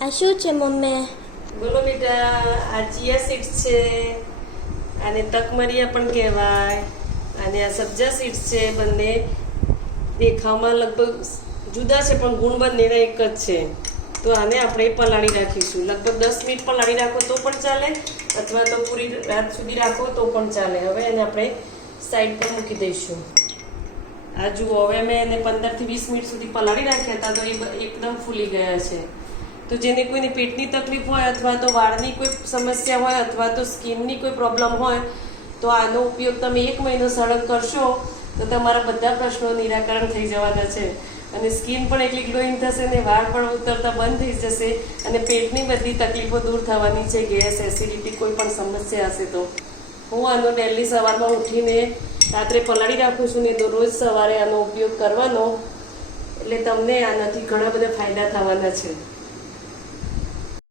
આ શું છે મમ્મી? બોલો બેટા, આ ચિયા સીડ્સ છે, આને તકમરિયા પણ કહેવાય, અને આ સબ્જા સીડ્સ છે. બંને દેખાવમાં લગભગ જુદા છે પણ ગુણ બંનેના એક જ છે. તો આને આપણે પલાળી રાખીશું. લગભગ 10 મિનિટ પલાળી રાખો તો પણ ચાલે, અથવા તો પૂરી રાત સુધી રાખો તો પણ ચાલે. હવે એને આપણે સાઈડ પર મૂકી દઈશું. આ જુઓ, હવે મેં એને 15 થી 20 મિનિટ સુધી પલાળી રાખ્યા હતા, તો એ એકદમ ફૂલી ગયા છે. તો જેને કોઈને પેટની તકલીફ હોય, અથવા તો વાળની કોઈ સમસ્યા હોય, અથવા તો સ્કિનની કોઈ પ્રોબ્લેમ હોય, તો આનો ઉપયોગ તમે 1 મહિનો સળંગ કરશો તો તમારા બધા પ્રશ્નો નિરાકરણ થઈ જવાના છે. અને સ્કિન પણ એટલી ગ્લોઈંગ થશે, ને વાળ પણ ઉતરતા બંધ થઈ જશે, અને પેટની બધી તકલીફો દૂર થવાની છે. ગેસ, એસિડિટી, કોઈ પણ સમસ્યા હશે તો. હું આનો ડેલી સવારમાં ઉઠીને રાત્રે પલાળી રાખું છું, ને તો રોજ સવારે આનો ઉપયોગ કરવાનો, એટલે તમને આનાથી ઘણા બધા ફાયદા થવાના છે.